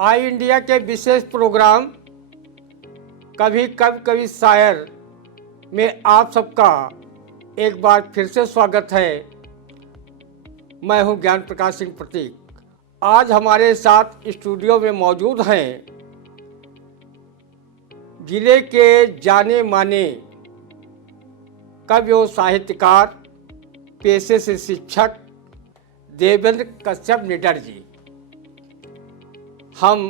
आई India के विशेष programme कभी कब कभी शायर में आप सबका एक बार फिर से स्वागत है। मैं हूं ज्ञान प्रकाश सिंह प्रतीक। आज हमारे साथ स्टूडियो में मौजूद हैं जिले के जाने माने कवि और साहित्यकार, पेशे से शिक्षक देवेंद्र कश्यप निडर जी। हम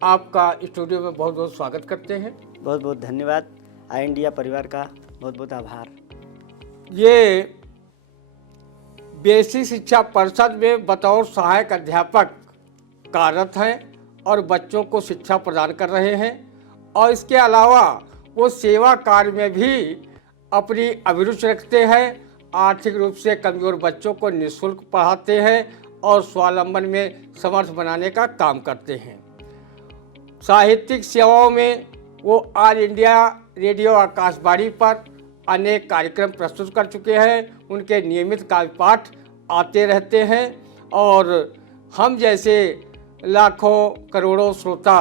आपका स्टूडियो में बहुत बहुत स्वागत करते हैं। बहुत बहुत धन्यवाद। आई इंडिया परिवार का बहुत बहुत आभार। ये बेसिक शिक्षा परिषद में बतौर सहायक अध्यापक कार्यरत हैं और बच्चों को शिक्षा प्रदान कर रहे हैं, और इसके अलावा वो सेवा कार्य में भी अपनी अभिरुचि रखते हैं। आर्थिक रूप से कमज़ोर बच्चों को निःशुल्क पढ़ाते हैं और स्वावलंबन में समर्थ बनाने का काम करते हैं। साहित्यिक सेवाओं में वो ऑल इंडिया रेडियो आकाशवाणी पर अनेक कार्यक्रम प्रस्तुत कर चुके हैं। उनके नियमित काव्य पाठ आते रहते हैं और हम जैसे लाखों करोड़ों श्रोता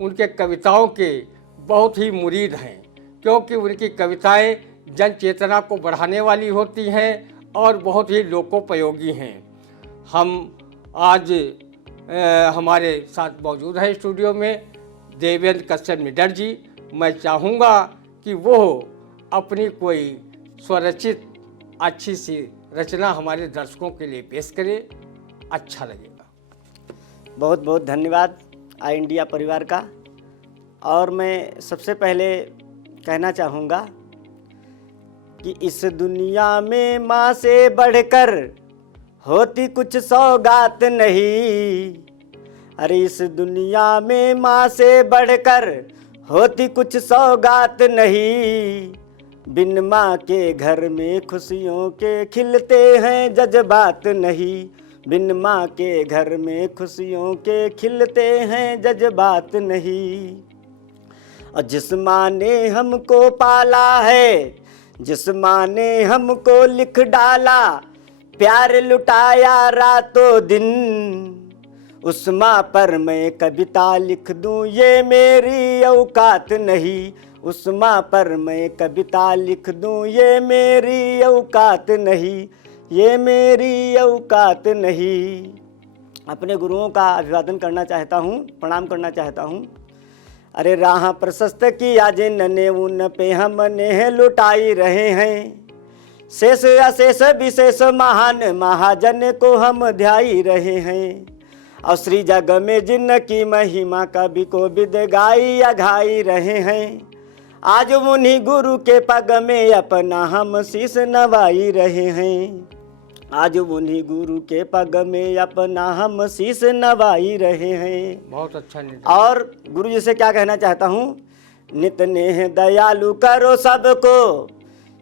उनके कविताओं के बहुत ही मुरीद हैं, क्योंकि उनकी कविताएं जन चेतना को बढ़ाने वाली होती हैं और बहुत ही लोकोपयोगी हैं। हम आज हमारे साथ मौजूद है स्टूडियो में देवेंद्र कश्यप निडर जी। मैं चाहूँगा कि वो अपनी कोई स्वरचित अच्छी सी रचना हमारे दर्शकों के लिए पेश करें, अच्छा लगेगा। बहुत बहुत धन्यवाद आई इंडिया परिवार का। और मैं सबसे पहले कहना चाहूँगा कि इस दुनिया में माँ से बढ़कर होती कुछ सौगात नहीं। अरे इस दुनिया में माँ से बढ़कर होती कुछ सौगात नहीं। बिन माँ के घर में खुशियों के खिलते हैं जज्बात नहीं। बिन माँ के घर में खुशियों के खिलते हैं जज्बात नहीं। और जिस माँ ने हमको पाला है, जिस माँ ने हमको लिख डाला, प्यार लुटाया रातों दिन, उस माँ पर मैं कविता लिख दूं ये मेरी औकात नहीं। उस माँ पर मैं कविता लिख दूं ये मेरी औकात नहीं, ये मेरी औकात नहीं। अपने गुरुओं का अभिवादन करना चाहता हूँ, प्रणाम करना चाहता हूँ। अरे राह प्रशस्त किया जिनने उन पे हमने लुटाई रहे हैं। शेष अशेष विशेष महान महाजन को हम ध्याई रहे हैं। और श्री जग में जिनकी महिमा कवि को विद गाई अघाई रहे हैं। आज उन्हीं गुरु के पग में अपना हम शीश नवाई रहे हैं। आज उन्हीं गुरु के पग में अपना हम शीश नवाई रहे हैं। बहुत अच्छा। और गुरु जी से क्या कहना चाहता हूँ, नित नेह दयालु करो सबको,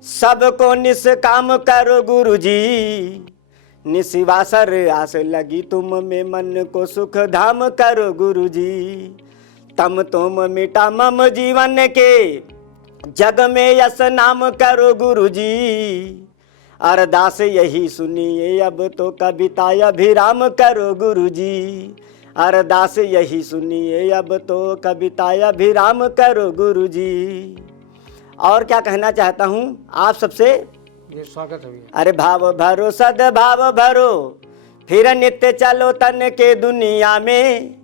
सबको निष्काम करो गुरु जी। निशिवासर आस लगी तुम में मन को सुख धाम करो गुरु जी। तम तुम मिटा मम जीवन के जग में यश नाम करो गुरु जी। अरदास यही सुनिए अब तो कविता अभिराम करो गुरु जी। अरदास यही सुनिए अब तो कविता अभिराम करो गुरु जी। और क्या कहना चाहता हूँ आप सबसे, ये स्वागत है भैया। अरे भाव भरो सद्भाव भरो, फिर नित्य चलो तन के दुनिया में।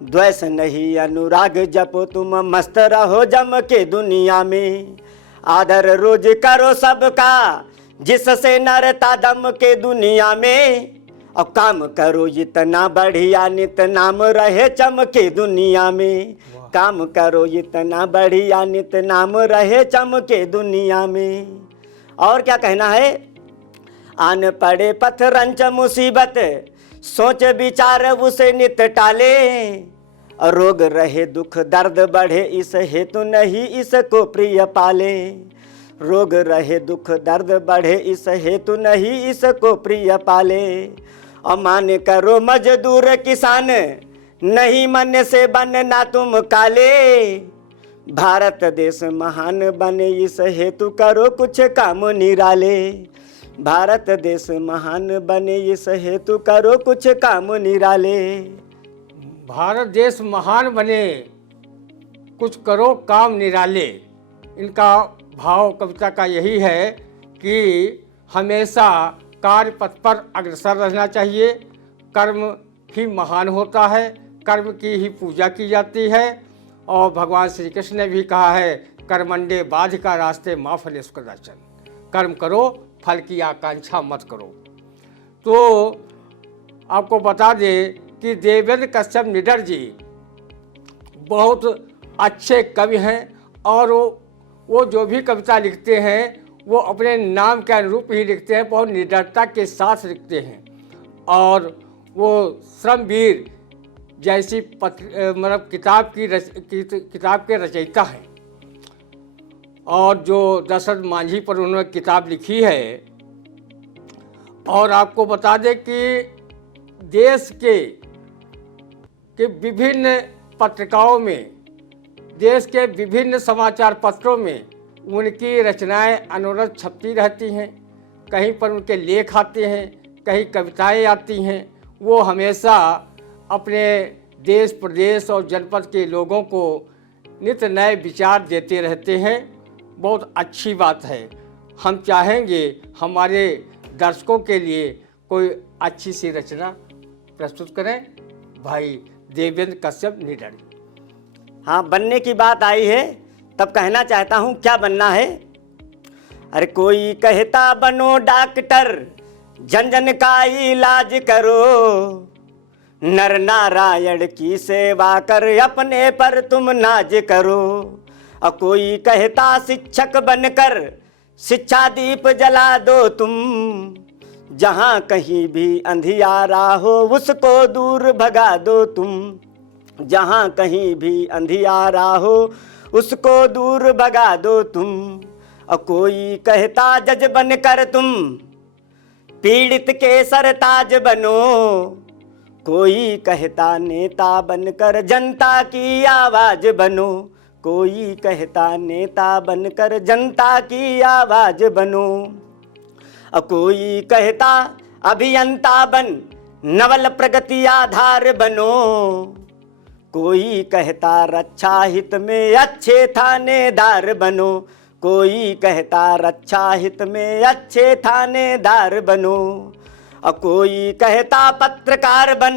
द्वेष नहीं अनुराग जपो तुम मस्त रहो जम के दुनिया में। आदर रोज करो सबका जिससे नरता दम के दुनिया में। और काम करो इतना बढ़िया नित नाम रहे चमके दुनिया में। काम करो इतना बढ़िया नित नाम रहे चमके दुनिया में। और क्या कहना है, आन पड़े पथरंच मुसीबत सोच विचार उसे नित टाले। और रोग रहे दुख दर्द बढ़े इस हेतु नहीं इसको प्रिय पाले। रोग रहे दुख दर्द बढ़े इस हेतु नहीं इसको प्रिय पाले। और मान करो मजदूर किसान नहीं मन से बनना तुम काले। भारत देश महान बने इस हेतु करो कुछ काम निराले। भारत देश महान बने इस हेतु करो कुछ काम निराले। भारत देश महान बने, कुछ करो काम निराले। इनका भाव कविता का यही है कि हमेशा कार्य पथ पर अग्रसर रहना चाहिए। कर्म ही महान होता है, कर्म की ही पूजा की जाती है। और भगवान श्री कृष्ण ने भी कहा है, कर्मंडे बाध का रास्ते माँ फलेश कदाचन। कर्म करो, फल की आकांक्षा मत करो। तो आपको बता दें कि देवेंद्र कश्यप निडर जी बहुत अच्छे कवि हैं और वो जो भी कविता लिखते हैं वो अपने नाम के अनुरूप ही लिखते हैं, बहुत निडरता के साथ लिखते हैं। और वो श्रमवीर जैसी मतलब किताब के रचयिता हैं। और जो दशरथ मांझी पर उन्होंने किताब लिखी है। और आपको बता दें कि देश के विभिन्न पत्रिकाओं में, देश के विभिन्न समाचार पत्रों में उनकी रचनाएं अनवरत छपती रहती हैं। कहीं पर उनके लेख आते हैं, कहीं कविताएं आती हैं। वो हमेशा अपने देश प्रदेश और जनपद के लोगों को नित्य नए विचार देते रहते हैं। बहुत अच्छी बात है। हम चाहेंगे हमारे दर्शकों के लिए कोई अच्छी सी रचना प्रस्तुत करें भाई देवेंद्र कश्यप निडर। हाँ, बनने की बात आई है तब कहना चाहता हूँ क्या बनना है। अरे कोई कहता बनो डॉक्टर, जन जन का इलाज करो, नर नारायण की सेवा कर अपने पर तुम नाज करो। और कोई कहता शिक्षक बनकर शिक्षा दीप जला दो तुम, जहाँ कहीं भी अंधियारा हो उसको दूर भगा दो तुम, जहाँ कहीं भी अंधियारा हो उसको दूर भगा दो तुम। और कोई कहता जज बनकर तुम पीड़ित के सरताज बनो, कोई कहता नेता बनकर जनता की आवाज बनो, कोई कहता नेता बनकर जनता की आवाज बनो। और कोई कहता अभियंता बन नवल प्रगति आधार बनो, कोई कहता रक्षा हित में अच्छे थानेदार बनो, कोई कहता रक्षा हित में अच्छे थानेदार बनो। और कोई कहता पत्रकार बन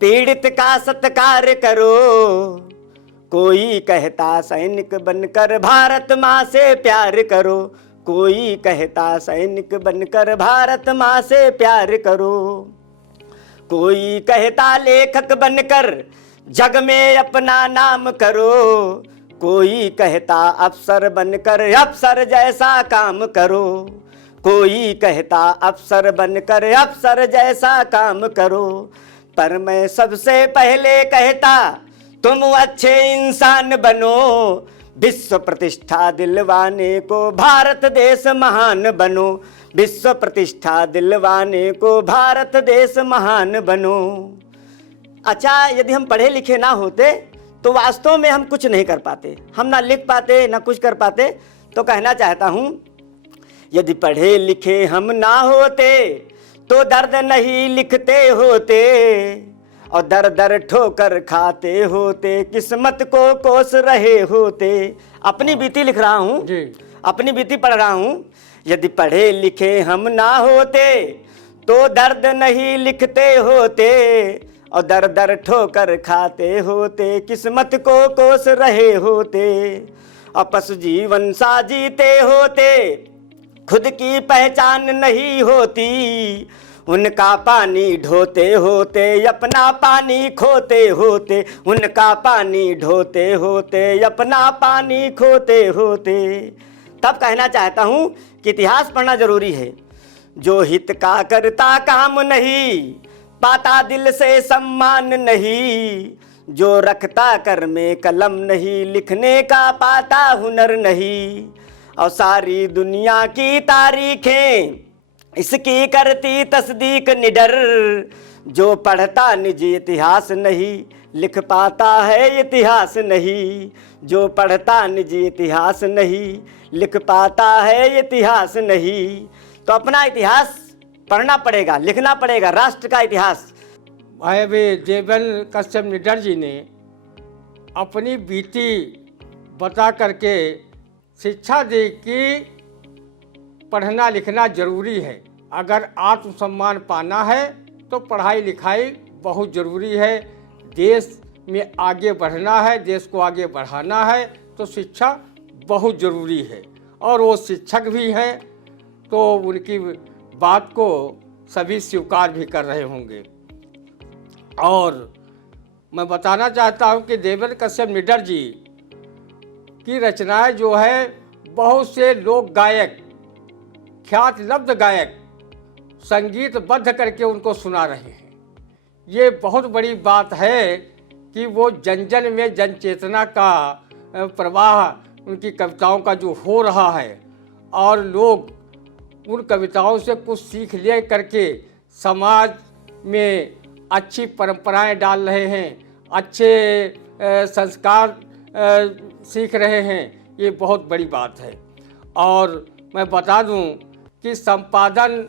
पीड़ित का सत्कार करो, कोई कहता सैनिक बनकर भारत माँ से प्यार करो, कोई कहता सैनिक बनकर भारत माँ से प्यार करो। कोई कहता लेखक बनकर जग में अपना नाम करो, कोई कहता अफसर बनकर अफसर जैसा काम करो, कोई कहता अफसर बनकर अफसर जैसा काम करो। पर मैं सबसे पहले कहता तुम अच्छे इंसान बनो, विश्व प्रतिष्ठा दिलवाने को भारत देश महान बनो, विश्व प्रतिष्ठा दिलवाने को भारत देश महान बनो। अच्छा, यदि हम पढ़े लिखे ना होते तो वास्तव में हम कुछ नहीं कर पाते, हम ना लिख पाते ना कुछ कर पाते। तो कहना चाहता हूँ, यदि पढ़े लिखे हम ना होते तो दर्द नहीं लिखते होते, और दर दर ठोकर खाते होते, किस्मत को कोस रहे होते। अपनी बीती लिख रहा हूँ, अपनी बीती पढ़ रहा हूँ। यदि पढ़े लिखे हम ना होते तो दर्द नहीं लिखते होते, और दर दर ठोकर खाते होते, किस्मत को कोस रहे होते। आपस जीवन सा जीते होते, खुद की पहचान नहीं होती, उनका पानी ढोते होते अपना पानी खोते होते, उनका पानी ढोते होते अपना पानी खोते होते। तब कहना चाहता हूँ कि इतिहास पढ़ना जरूरी है। जो हित का करता काम नहीं, पाता दिल से सम्मान नहीं, जो रखता कर में कलम नहीं, लिखने का पाता हुनर नहीं। और सारी दुनिया की तारीखें इसकी करती तस्दीक निडर, जो पढ़ता निजी इतिहास नहीं, लिख पाता है इतिहास नहीं, जो पढ़ता निजी इतिहास नहीं, लिख पाता है इतिहास नहीं। तो अपना इतिहास पढ़ना पड़ेगा, लिखना पड़ेगा, राष्ट्र का इतिहास। भाई अभी देवेन कश्यप निडर जी ने अपनी बीती बता करके शिक्षा दी कि पढ़ना लिखना जरूरी है। अगर आत्मसम्मान पाना है तो पढ़ाई लिखाई बहुत ज़रूरी है। देश में आगे बढ़ना है, देश को आगे बढ़ाना है तो शिक्षा बहुत ज़रूरी है। और वो शिक्षक भी हैं तो उनकी बात को सभी स्वीकार भी कर रहे होंगे। और मैं बताना चाहता हूँ कि देवेन कश्यप निडर जी की रचनाएं जो है बहुत से लोक गायक, ख्यात लब्ध गायक संगीतबद्ध करके उनको सुना रहे हैं। ये बहुत बड़ी बात है कि वो जन जन में जन चेतना का प्रवाह उनकी कविताओं का जो हो रहा है और लोग उन कविताओं से कुछ सीख ले करके समाज में अच्छी परंपराएं डाल रहे हैं, अच्छे संस्कार सीख रहे हैं। ये बहुत बड़ी बात है। और मैं बता दूं कि संपादन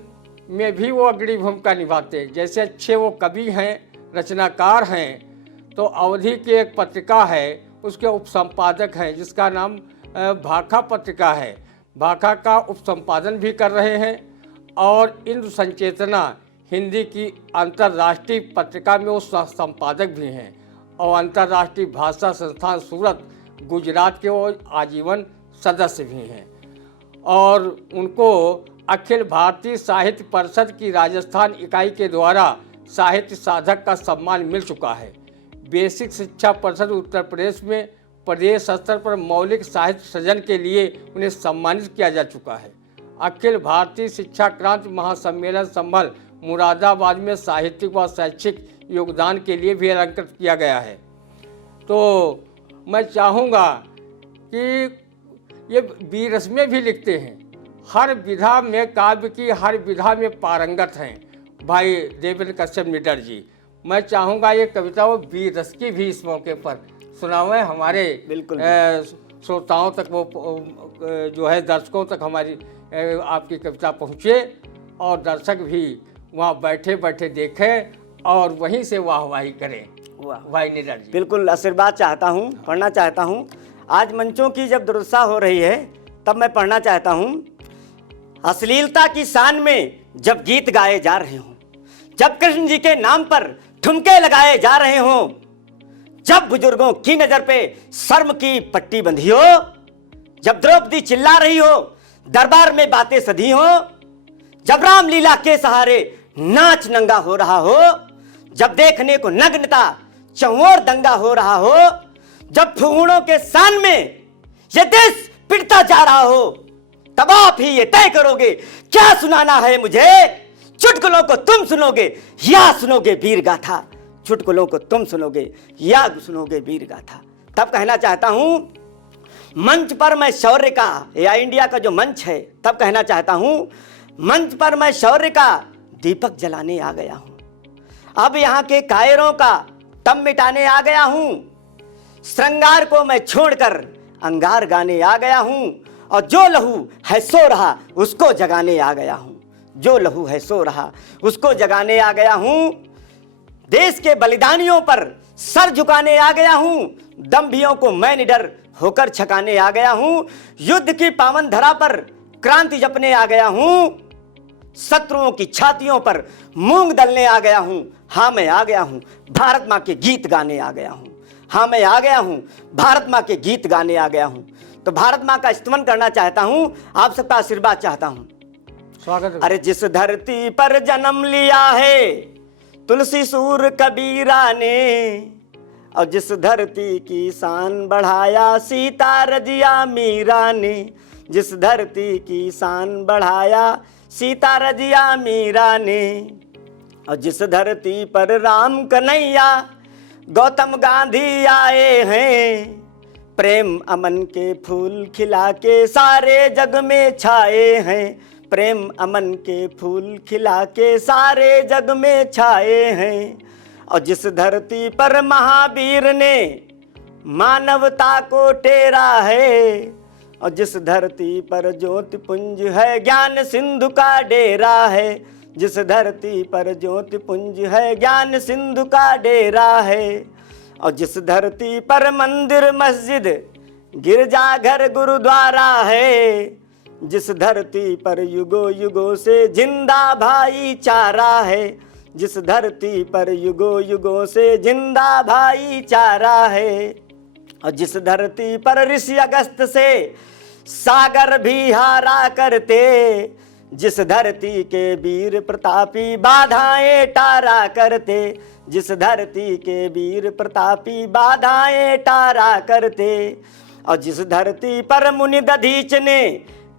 में भी वो अग्रणी भूमिका निभाते हैं। जैसे अच्छे वो कवि हैं, रचनाकार हैं, तो अवधि की एक पत्रिका है उसके उपसंपादक हैं जिसका नाम भाखा पत्रिका है। भाखा का उपसंपादन भी कर रहे हैं। और इंद्र संचेतना हिंदी की अंतर्राष्ट्रीय पत्रिका में वो संपादक भी हैं। और अंतर्राष्ट्रीय भाषा संस्थान सूरत गुजरात के वो आजीवन सदस्य भी हैं। और उनको अखिल भारतीय साहित्य परिषद की राजस्थान इकाई के द्वारा साहित्य साधक का सम्मान मिल चुका है। बेसिक शिक्षा परिषद उत्तर प्रदेश में प्रदेश स्तर पर मौलिक साहित्य सृजन के लिए उन्हें सम्मानित किया जा चुका है। अखिल भारतीय शिक्षा क्रांति महासम्मेलन संभल मुरादाबाद में साहित्यिक व शैक्षिक योगदान के लिए भी अलंकृत किया गया है। तो मैं चाहूँगा कि ये वीरस में भी लिखते हैं, हर विधा में काव्य की हर विधा में पारंगत हैं भाई देवेन कश्यप निडर जी। मैं चाहूँगा ये कविता वो वीरस की भी इस मौके पर सुनावें, हमारे बिल्कुल श्रोताओं तक वो जो है दर्शकों तक हमारी आपकी कविता पहुँचे और दर्शक भी वहाँ बैठे बैठे देखें और वहीं से वाहवाही करें। भाई निडर जी बिल्कुल आशीर्वाद चाहता हूँ, पढ़ना चाहता हूँ। आज मंचों की जब दुर्दशा हो रही है तब मैं पढ़ना चाहता हूँ। अश्लीलता की शान में जब गीत गाए जा रहे हों, जब कृष्ण जी के नाम पर ठुमके लगाए जा रहे हों, जब बुजुर्गों की नजर पे शर्म की पट्टी बंधी हो, जब द्रौपदी चिल्ला रही हो, दरबार में बातें सधी हो, जब रामलीला के सहारे नाच नंगा हो रहा हो, जब देखने को नग्नता चौर दंगा हो रहा हो, जब फूहड़ों के सान में ये देश पिटता जा रहा हो, तब आप ही ये तय करोगे क्या सुनाना है मुझे। चुटकुलों को तुम सुनोगे या सुनोगे वीर गाथा, चुटकुलों को तुम सुनोगे या सुनोगे वीर गाथा। तब कहना चाहता हूं मंच पर मैं शौर्य का, या इंडिया का जो मंच है, तब कहना चाहता हूं मंच पर मैं शौर्य का दीपक जलाने आ गया हूं। अब यहां के कायरों का तम मिटाने आ गया हूं। श्रृंगार को मैं छोड़कर अंगार गाने आ गया हूं। और जो लहू है सो रहा उसको जगाने आ गया हूं। जो लहू है सो रहा उसको जगाने आ गया हूं। देश के बलिदानियों पर सर झुकाने आ गया हूं। दंभियों को मैं निडर होकर छकाने आ गया हूं। युद्ध की पावन धरा पर क्रांति जपने आ गया हूं। शत्रुओं की छातियों पर मूंग दलने आ गया हूं। हाँ मैं आ गया हूं, भारत माँ के गीत गाने आ गया हूं। हाँ मैं आ गया हूं, भारत माँ के गीत गाने आ गया हूं। तो भारत माँ का स्तमन करना चाहता हूं, आप सबका आशीर्वाद चाहता हूं। स्वागत है। अरे जिस धरती पर जन्म लिया है तुलसी सूर कबीरा ने, और जिस धरती की शान बढ़ाया सीता रजिया मीरा ने, जिस धरती की शान बढ़ाया सीता रजिया मीरा ने, और जिस धरती पर राम कन्हैया गौतम गांधी आए हैं, प्रेम अमन के फूल खिला के सारे जग में छाए हैं। प्रेम अमन के फूल खिला के सारे जग में छाए हैं। और जिस धरती पर महावीर ने मानवता को टेरा है, और जिस धरती पर ज्योति पुंज है ज्ञान सिंधु का डेरा है, जिस धरती पर ज्योति पुंज है, ज्ञान सिंधु का डेरा है। और जिस धरती पर मंदिर मस्जिद गिरजाघर गुरुद्वारा है, जिस धरती पर युगों युगों से जिंदा भाईचारा है, जिस धरती पर युगों युगों से जिंदा भाईचारा है। और जिस धरती पर ऋषि अगस्त से सागर भी हारा करते, जिस धरती के वीर प्रतापी बाधाएं टारा करते, जिस धरती के वीर प्रतापी बाधाएं टारा करते। और जिस धरती पर मुनि दधीच ने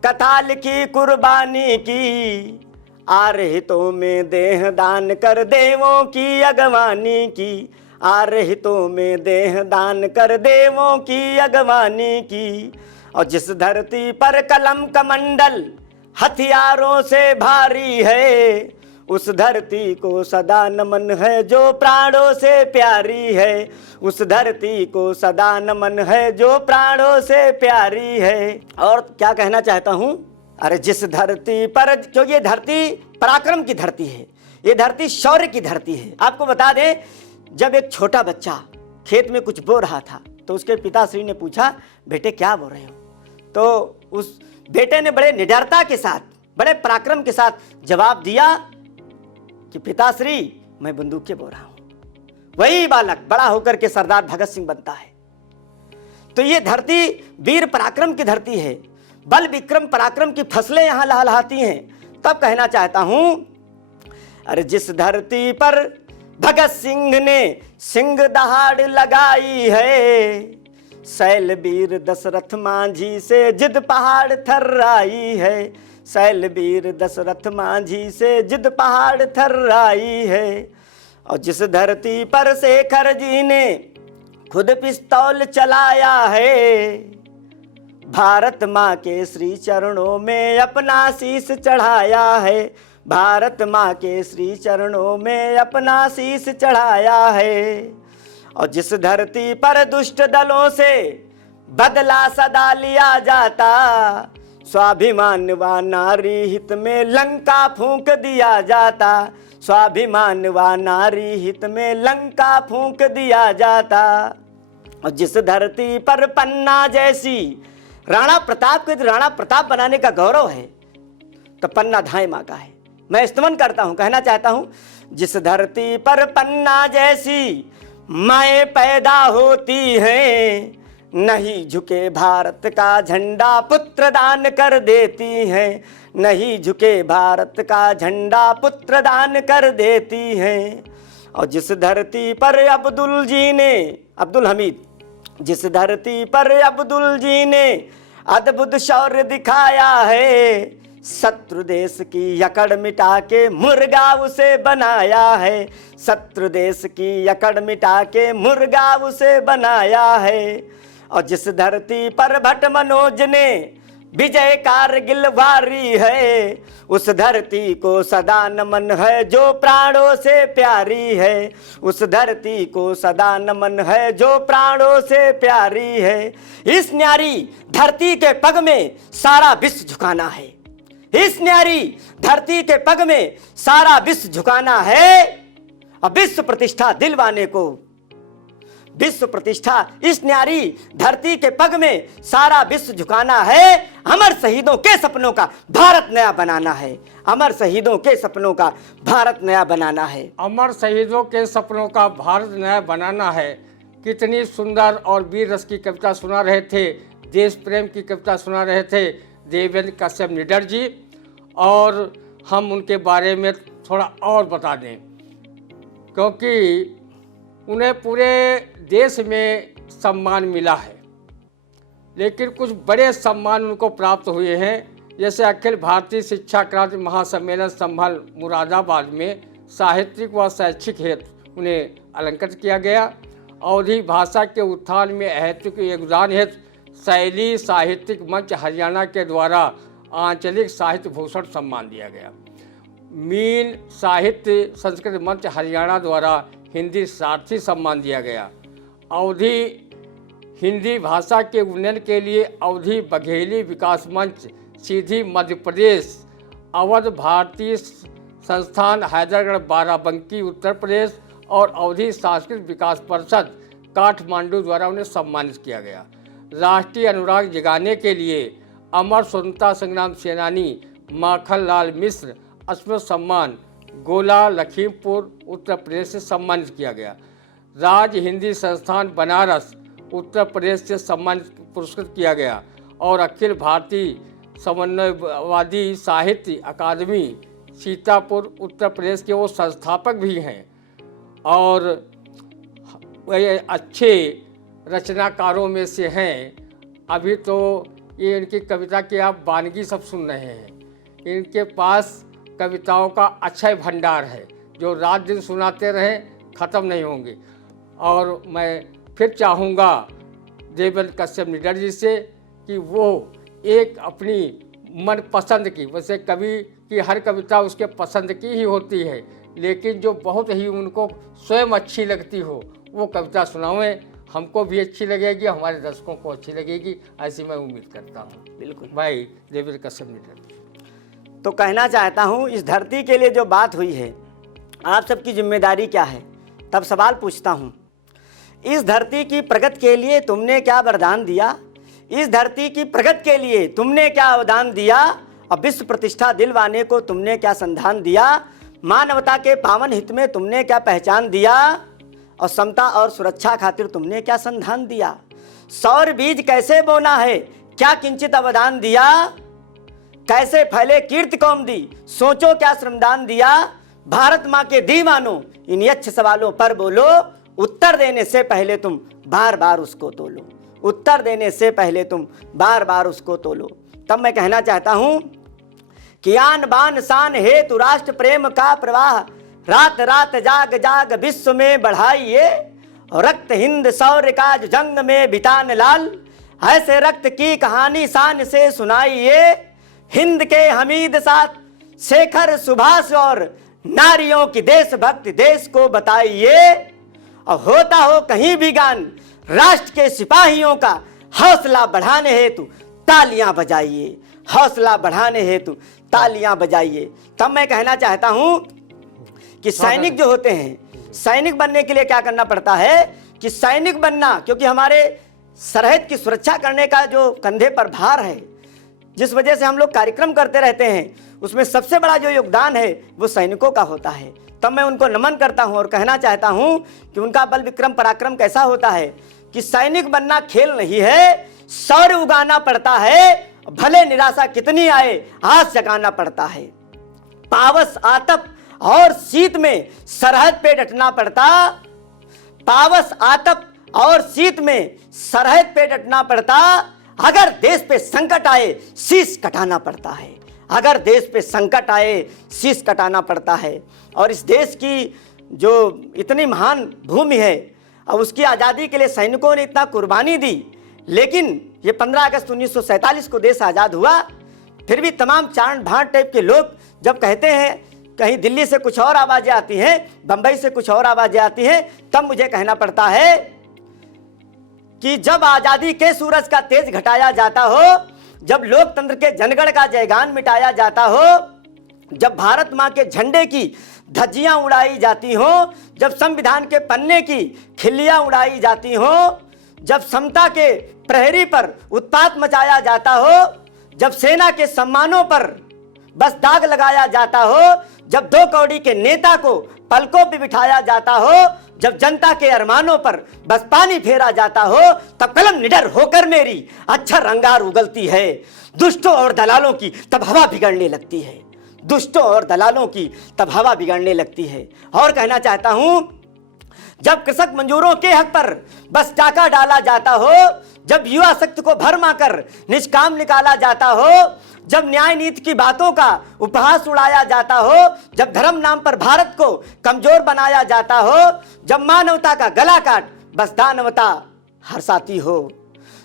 कथा लिखी कुर्बानी की, आरहितों में देह दान कर देवों की अगवानी की, आरहितों में देह दान कर देवों की अगवानी की। और जिस धरती पर कलम कमंडल हथियारों से भारी है, उस धरती को सदा नमन है जो प्राणों से प्यारी है, उस धरती को सदा नमन है जो प्राणों से प्यारी है। और क्या कहना चाहता हूँ, अरे जिस धरती पर, क्योंकि ये धरती पराक्रम की धरती है, ये धरती शौर्य की धरती है। आपको बता दें, जब एक छोटा बच्चा खेत में कुछ बो रहा था तो उसके पिताश्री ने पूछा, बेटे क्या बो रहे हो? तो उस बेटे ने बड़े निडरता के साथ, बड़े पराक्रम के साथ जवाब दिया कि पिताश्री मैं बंदूकें बो रहा हूं। वही बालक बड़ा होकर के सरदार भगत सिंह बनता है। तो ये धरती वीर पराक्रम की धरती है, बल विक्रम पराक्रम की फसलें यहां लहलहाती हैं। तब कहना चाहता हूं, अरे जिस धरती पर भगत सिंह ने सिंह दहाड़ लगाई है, शैलवीर दशरथ मांझी से जिद पहाड़ थर्राई है, शैलवीर दशरथ मांझी से जिद पहाड़ थर्राई है। और जिस धरती पर शेखर जी ने खुद पिस्तौल चलाया है, भारत माँ के श्री चरणों में अपना शीश चढ़ाया है, भारत माँ के श्री चरणों में अपना शीश चढ़ाया है। और जिस धरती पर दुष्ट दलों से बदला सदा लिया जाता, स्वाभिमान व नारी हित में लंका फूंक दिया जाता, स्वाभिमान व नारी हित में लंका फूंक दिया जाता। और जिस धरती पर पन्ना जैसी राणा प्रताप के राणा प्रताप बनाने का गौरव है, तो पन्ना धाय माँ का है। मैं स्तमन करता हूं, कहना चाहता हूं, जिस धरती पर पन्ना जैसी माएँ पैदा होती हैं, नहीं झुके भारत का झंडा पुत्र दान कर देती हैं, नहीं झुके भारत का झंडा पुत्र दान कर देती हैं। और जिस धरती पर अब्दुल हमीद, जिस धरती पर अब्दुल जी ने अद्भुत शौर्य दिखाया है, शत्रु देश की यकड़ मिटा के मुर्गा उसे बनाया है, शत्रु देश की यकड़ मिटा के मुर्गा उसे बनाया है। और जिस धरती पर भट्ट मनोज ने विजय कारगिल वारी है, उस धरती को सदा नमन है जो प्राणों से प्यारी है, उस धरती को सदा नमन है जो प्राणों से प्यारी है। इस न्यारी धरती के पग में सारा विश्व झुकाना है, इस न्यारी धरती के पग में सारा विश्व झुकाना है। और विश्व प्रतिष्ठा दिलवाने को, विश्व प्रतिष्ठा इस न्यारी धरती के पग में सारा विश्व झुकाना है। अमर शहीदों के सपनों का भारत नया बनाना है, अमर शहीदों के सपनों का भारत नया बनाना है, अमर शहीदों के सपनों का भारत नया बनाना है। कितनी सुंदर और वीर रस की कविता सुना रहे थे, देश प्रेम की कविता सुना रहे थे देवेंद्र कश्यप निडर जी। और हम उनके बारे में थोड़ा और बता दें, क्योंकि उन्हें पूरे देश में सम्मान मिला है, लेकिन कुछ बड़े सम्मान उनको प्राप्त हुए हैं। जैसे अखिल भारतीय शिक्षा क्रांति महासम्मेलन संभल मुरादाबाद में साहित्यिक व शैक्षिक हेतु उन्हें अलंकृत किया गया। अवधी भाषा के उत्थान में अहैतुक योगदान हेतु शैली साहित्यिक मंच हरियाणा के द्वारा आंचलिक साहित्य भूषण सम्मान दिया गया। मीन साहित्य संस्कृत मंच हरियाणा द्वारा हिंदी सारथी सम्मान दिया गया। अवधी हिंदी भाषा के उन्नयन के लिए अवधी बघेली विकास मंच सीधी मध्य प्रदेश अवध भारतीय संस्थान हैदरगढ़ बाराबंकी उत्तर प्रदेश और अवधि सांस्कृतिक विकास परिषद काठमांडू द्वारा उन्हें सम्मानित किया गया। राष्ट्रीय अनुराग जगाने के लिए अमर स्वतंत्रता संग्राम सेनानी माखनलाल मिश्र स्मृति सम्मान गोला लखीमपुर उत्तर प्रदेश से सम्मानित किया गया। राज्य हिंदी संस्थान बनारस उत्तर प्रदेश से सम्मानित पुरस्कृत किया गया और अखिल भारतीय समन्वयवादी साहित्य अकादमी सीतापुर उत्तर प्रदेश के वो संस्थापक भी हैं और वे अच्छे रचनाकारों में से हैं। अभी तो ये इनकी कविता की आप वानगी सब सुन रहे हैं। इनके पास कविताओं का अच्छा भंडार है जो रात दिन सुनाते रहें ख़त्म नहीं होंगे। और मैं फिर चाहूँगा देवेंद्र कश्यप निडर जी से कि वो एक अपनी मन पसंद की, वैसे कवि की हर कविता उसके पसंद की ही होती है, लेकिन जो बहुत ही उनको स्वयं अच्छी लगती हो वो कविता सुनाएं। हमको भी अच्छी लगेगी, हमारे दर्शकों को अच्छी लगेगी, ऐसी मैं उम्मीद करता हूँ। बिल्कुल भाई देवेंद्र कश्यप निडर। तो कहना चाहता हूँ, इस धरती के लिए जो बात हुई है, आप सबकी जिम्मेदारी क्या है? तब सवाल पूछता हूँ, इस धरती की प्रगति के लिए तुमने क्या वरदान दिया? इस धरती की प्रगति के लिए तुमने क्या अवदान दिया? और विश्व प्रतिष्ठा दिलवाने को तुमने क्या संधान दिया? मानवता के पावन हित में तुमने क्या पहचान दिया? और समता और सुरक्षा खातिर तुमने क्या संधान दिया? सौर बीज कैसे बोना है, क्या किंचित अवदान दिया? कैसे फैले कीर्ति कौम दी, सोचो क्या श्रमदान दिया? भारत माँ के दीवानों, इन यक्ष सवालों पर बोलो, उत्तर देने से पहले तुम बार बार उसको तोलो। उत्तर देने से पहले तुम बार बार उसको तोलो। तब मैं कहना चाहता हूं कि आन बान शान हेतु राष्ट्र प्रेम का प्रवाह रात रात जाग जाग विश्व में बढ़ाइए। और रक्त हिंद शौर्य का जो जंग में बितान लाल, ऐसे रक्त की कहानी शान से सुनाइए। हिंद के हमीद साथ शेखर सुभाष और नारियों की देशभक्ति देश को बताइए। और होता हो कहीं भी गान राष्ट्र के सिपाहियों का, हौसला बढ़ाने हेतु तालियां बजाइए। हौसला बढ़ाने हेतु तालियां बजाइए। तब मैं कहना चाहता हूं कि सैनिक जो होते हैं, सैनिक बनने के लिए क्या करना पड़ता है कि सैनिक बनना, क्योंकि हमारे सरहद की सुरक्षा करने का जो कंधे पर भार है, जिस वजह से हम लोग कार्यक्रम करते रहते हैं, उसमें सबसे बड़ा जो योगदान है वो सैनिकों का होता है। तब मैं उनको नमन करता हूं और कहना चाहता हूं कि उनका बल विक्रम पराक्रम कैसा होता है कि सैनिक बनना खेल नहीं है, शौर्य उगाना पड़ता है। भले निराशा कितनी आए, आस जगाना पड़ता है। पावस आतप और शीत में सरहद पे डटना पड़ता। पावस आतप और शीत में सरहद पे डटना पड़ता। अगर देश पे संकट आए, शीश कटाना पड़ता है। अगर देश पे संकट आए, शीश कटाना पड़ता है। और इस देश की जो इतनी महान भूमि है और उसकी आज़ादी के लिए सैनिकों ने इतना कुर्बानी दी, लेकिन ये 15 अगस्त 1947 को देश आज़ाद हुआ। फिर भी तमाम चारण भाट टाइप के लोग जब कहते हैं, कहीं दिल्ली से कुछ और आवाज़ें आती हैं, बंबई से कुछ और आवाज़ें आती हैं, तब मुझे कहना पड़ता है कि जब आज़ादी के सूरज का तेज घटाया जाता हो, जब लोकतंत्र के जनगण का जयगान मिटाया जाता हो, जब भारत माँ के झंडे की धज्जियां उड़ाई जाती हो, जब संविधान के पन्ने की खिल्लियां उड़ाई जाती हो, जब समता के प्रहरी पर उत्पात मचाया जाता हो, जब सेना के सम्मानों पर बस दाग लगाया जाता हो, जब 2 कौड़ी के नेता को पलकों पे बिठाया जाता हो, जब जनता के अरमानों पर बस पानी फेरा जाता हो, तब कलम निडर होकर मेरी अक्षर अंगार उगलती है। दुष्टों और दलालों की तब हवा बिगड़ने लगती है। दुष्टों और दलालों की तब हवा बिगड़ने लगती है। और कहना चाहता हूं, जब कृषक मजदूरों के हक पर बस टाका डाला जाता हो, जब युवा शक्ति को भरमा कर निष्काम निकाला जाता हो, जब न्याय नीति की बातों का उपहास उड़ाया जाता हो, जब धर्म नाम पर भारत को कमजोर बनाया जाता हो, जब मानवता का गला काट बस दानवता हर्षाती हो,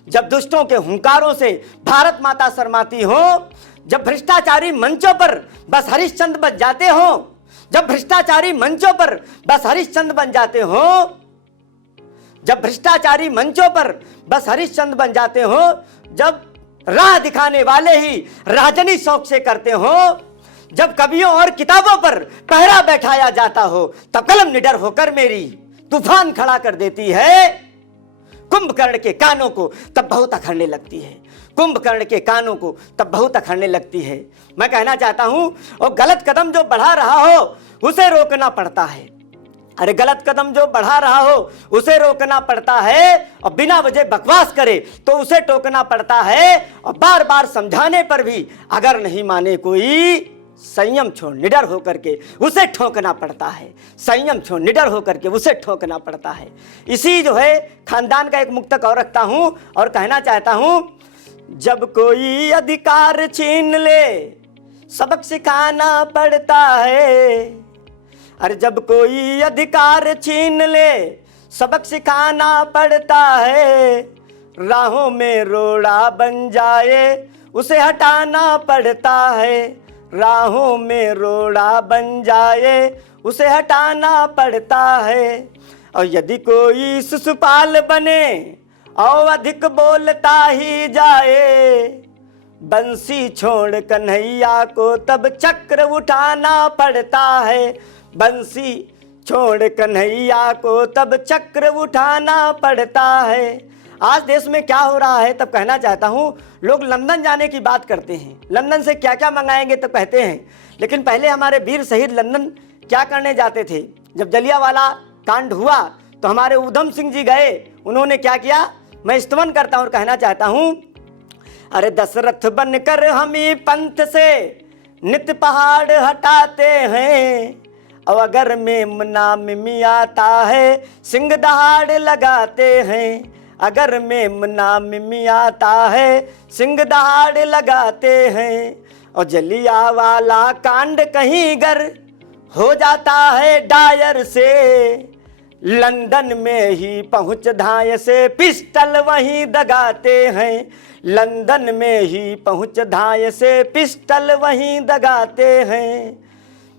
जब दुष्टों के हुंकारों से भारत माता शर्माती हो, जब भ्रष्टाचारी मंचों पर बस हरिश्चंद्र बन जाते हो, जब भ्रष्टाचारी मंचों पर बस हरिश्चंद्र बन जाते हो, जब भ्रष्टाचारी मंचों पर बस हरिश्चंद्र बन जाते हो, जब राह दिखाने वाले ही राजनी शौक से करते हो, जब कवियों और किताबों पर पहरा बैठाया जाता हो, तब कलम निडर होकर मेरी तूफान खड़ा कर देती है। कुंभकर्ण के कानों को तब बहुत अखरने लगती है, कुंभकर्ण के कानों को तब बहुत अखरने लगती है। मैं कहना चाहता हूं, और गलत कदम जो बढ़ा रहा हो उसे रोकना पड़ता है। अरे गलत कदम जो बढ़ा रहा हो उसे रोकना पड़ता है, और बिना वजह बकवास करे तो उसे टोकना पड़ता है, और बार बार समझाने पर भी अगर नहीं माने कोई, संयम छोड़ निडर होकर के उसे ठोकना पड़ता है, संयम छोड़ निडर होकर के उसे ठोकना पड़ता है। इसी जो है खानदान का एक मुक्तक और रखता हूं और कहना चाहता हूं, जब कोई अधिकार छीन ले सबक सिखाना पड़ता है। अरे जब कोई अधिकार छीन ले सबक सिखाना पड़ता है, राहों में रोड़ा बन जाए उसे हटाना पड़ता है, राहों में रोड़ा बन जाए उसे हटाना पड़ता है। और यदि कोई शिशुपाल बने और अधिक बोलता ही जाए, बंसी छोड़ कन्हैया को तब चक्र उठाना पड़ता है, बंसी छोड़ कन्हैया को तब चक्र उठाना पड़ता है। आज देश में क्या हो रहा है तब कहना चाहता हूँ, लोग लंदन जाने की बात करते हैं, लंदन से क्या क्या मंगाएंगे तब कहते हैं, लेकिन पहले हमारे वीर शहीद लंदन क्या करने जाते थे। जब जलियांवाला कांड हुआ तो हमारे उधम सिंह जी गए, उन्होंने क्या किया, मैं स्तवन करता हूँ और कहना चाहता हूँ, अरे दशरथ बनकर हम ही पंथ से नित पहाड़ हटाते हैं, और अगर मेमना मिमी आता है सिंह दहाड़ लगाते हैं, अगर मेमना मिमी आता है सिंह दहाड़ लगाते हैं। और जलियांवाला कांड कहीं गर हो जाता है डायर से, लंदन में ही पहुंच धाय से पिस्टल वहीं दगाते हैं, लंदन में ही पहुंच धाय से पिस्टल वहीं दगाते हैं।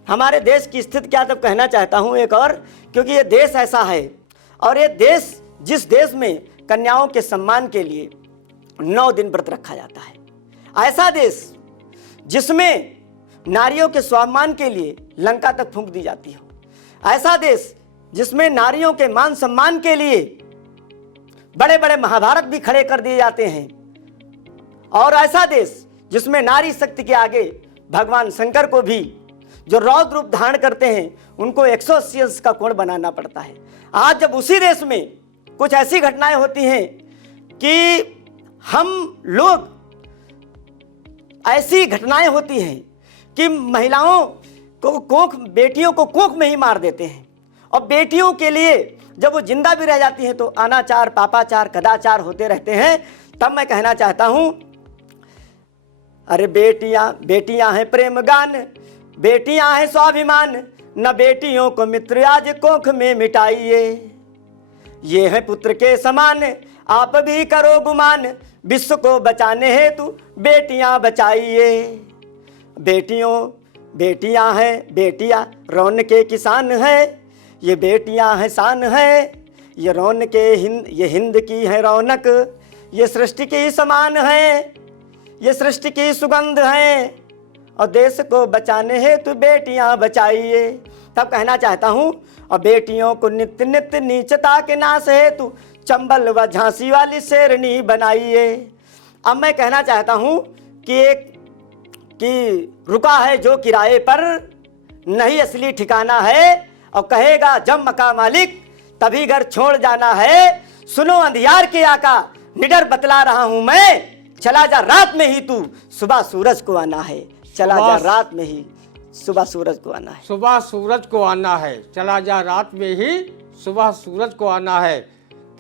हमारे देश की स्थिति क्या तब कहना चाहता हूं एक और, क्योंकि ये देश ऐसा है, और ये देश जिस देश में कन्याओं के सम्मान के लिए 9 दिन व्रत रखा जाता है, ऐसा देश जिसमें नारियों के स्वाभिमान के लिए लंका तक फूंक दी जाती हो, ऐसा देश जिसमें नारियों के मान सम्मान के लिए बड़े बड़े महाभारत भी खड़े कर दिए जाते हैं, और ऐसा देश जिसमें नारी शक्ति के आगे भगवान शंकर को भी जो रौद्र रूप धारण करते हैं उनको 180 अंश का कोण बनाना पड़ता है। आज जब उसी देश में कुछ ऐसी घटनाएं होती हैं कि हम लोग, ऐसी घटनाएं होती हैं कि महिलाओं को कोख, बेटियों को कोख में ही मार देते हैं, और बेटियों के लिए जब वो जिंदा भी रह जाती हैं तो अनाचार पापाचार कदाचार होते रहते हैं। तब मैं कहना चाहता हूं, अरे बेटियां बेटियां हैं प्रेम गान, बेटियां हैं स्वाभिमान, न बेटियों को मित्र आज कोख में मिटाइए, ये है पुत्र के समान आप भी करो गुमान, विश्व को बचाने हेतु बेटियां बचाइए। बेटियां हैं, बेटियां रौन के किसान है, ये बेटियां हैं शान है, ये रौन के ये हिंद की है रौनक, ये सृष्टि की समान है, ये सृष्टि की सुगंध है, और देश को बचाने हेतु बेटियां बचाइए। तब कहना चाहता हूं, और बेटियों को नित्य नित्य नीचता के नाश हेतु चंबल व झांसी वाली शेरनी बनाइए। अब मैं कहना चाहता हूं कि रुका है जो किराए पर नहीं असली ठिकाना है, और कहेगा जब मका मालिक तभी घर छोड़ जाना है। सुनो अंधियार के आका निडर बतला रहा हूं मैं, चला जा रात में ही तू सुबह सूरज को आना है, चला जा रात में ही सुबह सूरज को आना है, सुबह सूरज को आना है, चला जा रात में ही सुबह सूरज को आना है।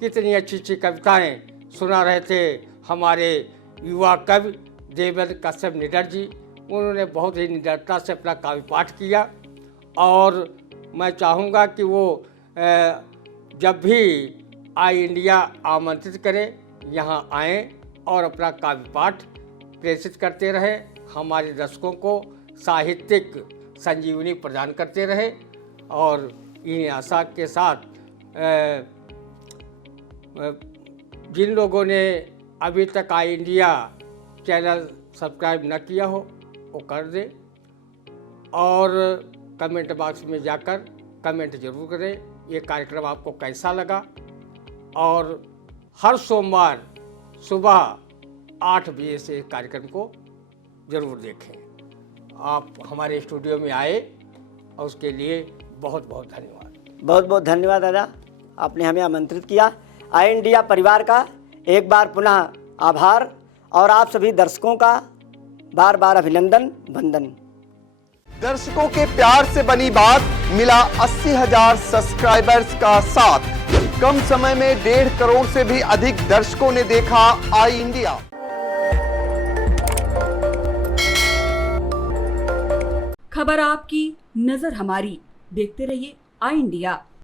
कितनी अच्छी अच्छी कविताएं सुना रहे थे हमारे युवा कवि देवेंद्र कश्यप निडर जी। उन्होंने बहुत ही निडरता से अपना काव्य पाठ किया, और मैं चाहूँगा कि वो जब भी आई इंडिया आमंत्रित करें, यहाँ आएँ और अपना काव्य पाठ प्रेषित करते रहे, हमारे दर्शकों को साहित्यिक संजीवनी प्रदान करते रहे। और इन आशा के साथ जिन लोगों ने अभी तक आई इंडिया चैनल सब्सक्राइब न किया हो वो कर दे, और कमेंट बॉक्स में जाकर कमेंट जरूर करें ये कार्यक्रम आपको कैसा लगा। और हर सोमवार सुबह 8 बजे से कार्यक्रम को जरूर देखें। आप हमारे स्टूडियो में आए और उसके लिए बहुत बहुत धन्यवाद। बहुत बहुत धन्यवाद दादा, आपने हमें आमंत्रित किया। आई इंडिया परिवार का एक बार पुनः आभार और आप सभी दर्शकों का बार बार अभिनंदन वंदन। दर्शकों के प्यार से बनी बात, मिला 80,000 सब्सक्राइबर्स का साथ। कम समय में 1.5 करोड़ से भी अधिक दर्शकों ने देखा आई इंडिया। खबर आपकी, नजर हमारी। देखते रहिए आई इंडिया।